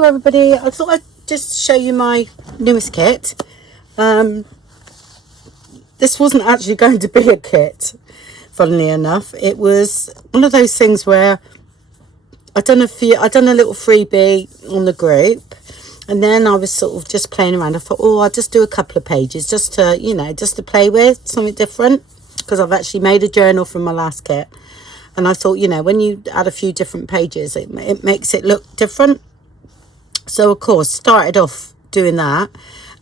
Hello everybody, I thought I'd just show you my newest kit. This wasn't actually going to be a kit, funnily enough. It was one of those things where I'd done a little freebie on the group, and then I was sort of just playing around. I thought, oh, I'll just do a couple of pages just to, you know, just to play with, something different, because I've actually made a journal from my last kit. And I thought, you know, when you add a few different pages, it makes it look different. So, of course, started off doing that,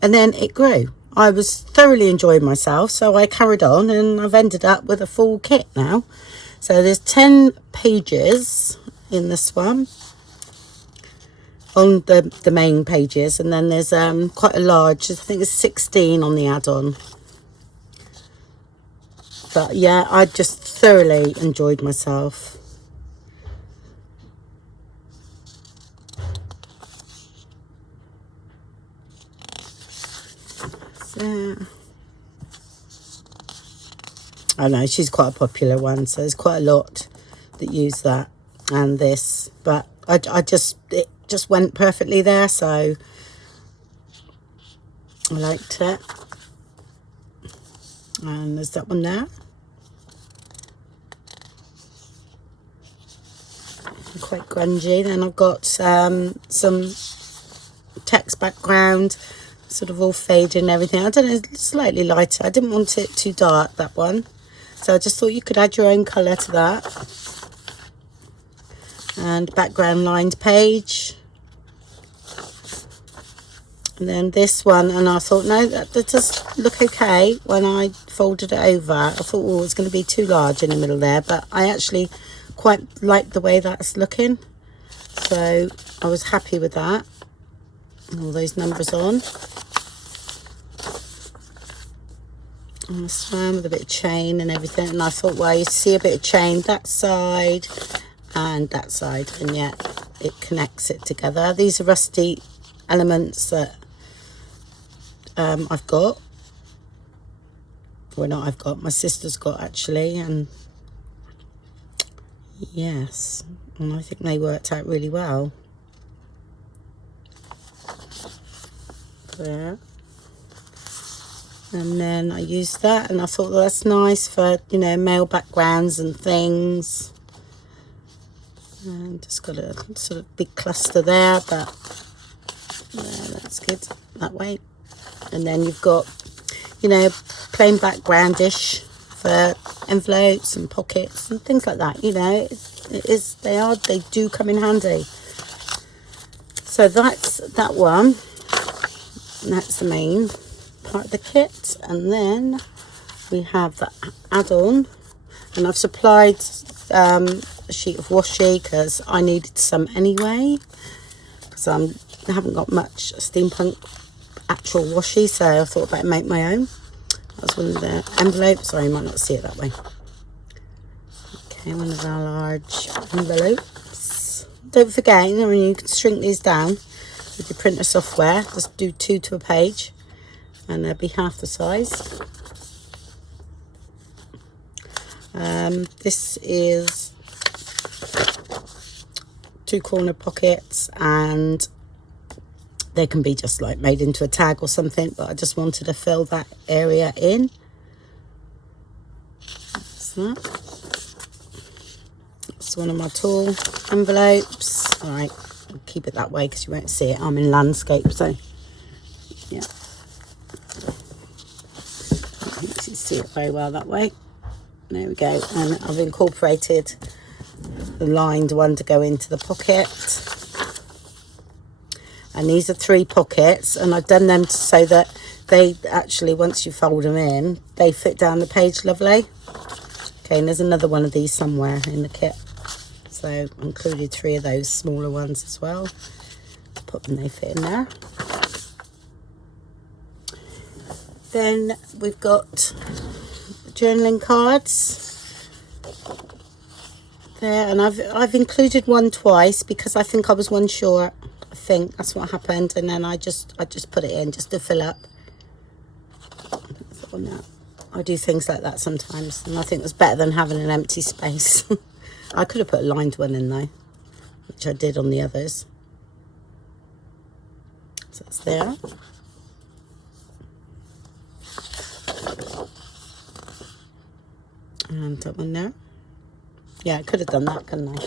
and then it grew. I was thoroughly enjoying myself, so I carried on, and I've ended up with a full kit now. So there's 10 pages in this one, on the main pages, and then there's quite a large, I think there's 16 on the add-on. But yeah, I just thoroughly enjoyed myself. So, I know she's quite a popular one, so there's quite a lot that use that and this, but it just went perfectly there, so I liked it. And there's that one there. Quite grungy. Then I've got some text background, sort of all faded and everything. I don't know, slightly lighter. I didn't want it too dark, that one, so I just thought you could add your own colour to that. And background lined page. And then this one, and I thought, no, that does look okay. When I folded it over, I thought, oh, it's going to be too large in the middle there, but I actually quite like the way that's looking, so I was happy with that. All those numbers on. And this one with a bit of chain and everything, and I thought, well, you see a bit of chain that side and that side, and yet it connects it together. These are rusty elements that I've got, well, not I've got, my sister's got actually, and yes, and I think they worked out really well. There. And then I used that, and I thought, well, that's nice for, you know, male backgrounds and things. And just got a sort of big cluster there, but yeah, that's good that way. And then you've got, you know, plain backgroundish for envelopes and pockets and things like that. You know, they do come in handy. So that's that one. And that's the main part of the kit. And then we have the add-on, and I've supplied a sheet of washi because I needed some anyway, because I haven't got much steampunk actual washi, so I thought I'd make my own. That's one of the envelopes. Sorry, you might not see it that way. Okay, one of our large envelopes. Don't forget, you know, when you can shrink these down with your printer software, just do 2 to a page, and they'll be half the size. This is 2 corner pockets, and they can be just like made into a tag or something, but I just wanted to fill that area in. That's that. It's one of my tall envelopes. All right, I'll keep it that way because you won't see it. I'm in landscape, so yeah. I think you can see it very well that way. There we go. And I've incorporated the lined one to go into the pocket. And these are 3 pockets, and I've done them so that they actually, once you fold them in, they fit down the page lovely. Okay, and there's another one of these somewhere in the kit, so I included 3 of those smaller ones as well. Put them, they fit in there. Then we've got journaling cards there, and I've included one twice because I think I was one short. I think that's what happened, and then I just put it in just to fill up. I do things like that sometimes, and I think it's better than having an empty space. I could have put a lined one in though, which I did on the others. So it's there. And that one there. Yeah, I could have done that, couldn't I?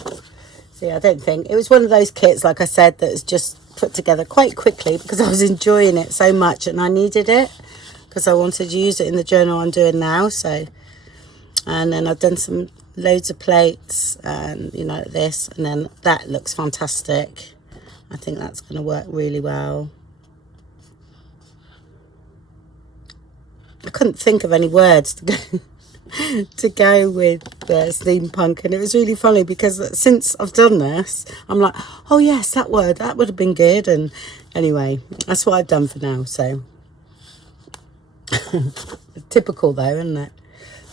So yeah, I don't think it was one of those kits, like I said, that was just put together quite quickly because I was enjoying it so much and I needed it because I wanted to use it in the journal I'm doing now. So, and then I've done some loads of plates and, you know, this, and then that looks fantastic. I think that's going to work really well. I couldn't think of any words to go to go with steampunk, and it was really funny because since I've done this I'm like, oh yes, that word, that would have been good. And anyway, that's what I've done for now. So typical though, isn't it?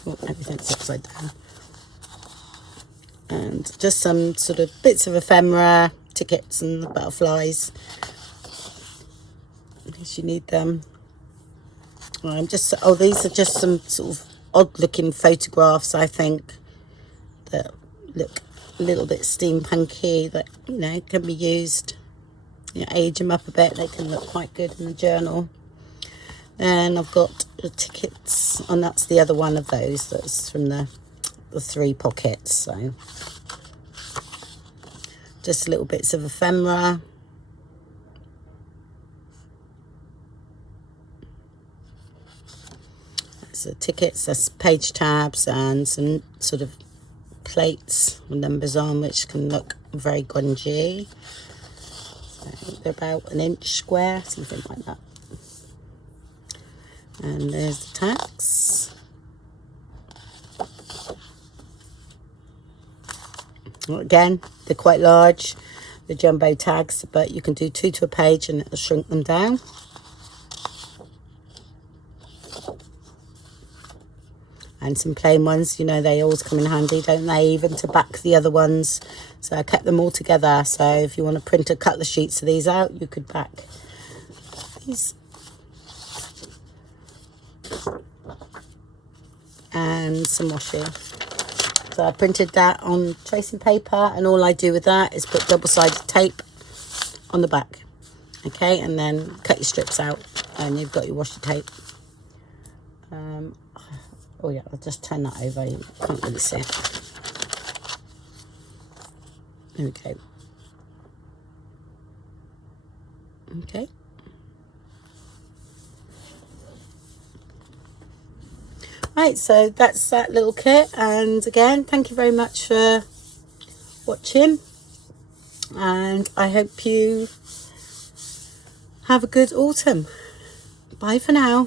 Oh, everything's upside down. And just some sort of bits of ephemera, tickets and the butterflies in case you need them. These are just some sort of odd looking photographs, I think, that look a little bit steampunky, that, you know, can be used. You know, age them up a bit, they can look quite good in the journal. And I've got the tickets, and that's the other one of those, that's from the 3 pockets. So just little bits of ephemera. So tickets, that's page tabs and some sort of plates with numbers on, which can look very grungy. So they're about 1 inch square, something like that. And there's the tags. Well, again, they're quite large, the jumbo tags, but you can do 2 to a page and it'll shrink them down. And some plain ones, you know, they always come in handy, don't they, even to back the other ones. So I kept them all together. So if you want to print a couple of sheets of these out, you could back these. And some washi. So I printed that on tracing paper, and all I do with that is put double-sided tape on the back. Okay, and then cut your strips out and you've got your washi tape. Oh yeah, I'll just turn that over, you can't really see it. There we go. Okay. Right, so that's that little kit, and again, thank you very much for watching, and I hope you have a good autumn. Bye for now.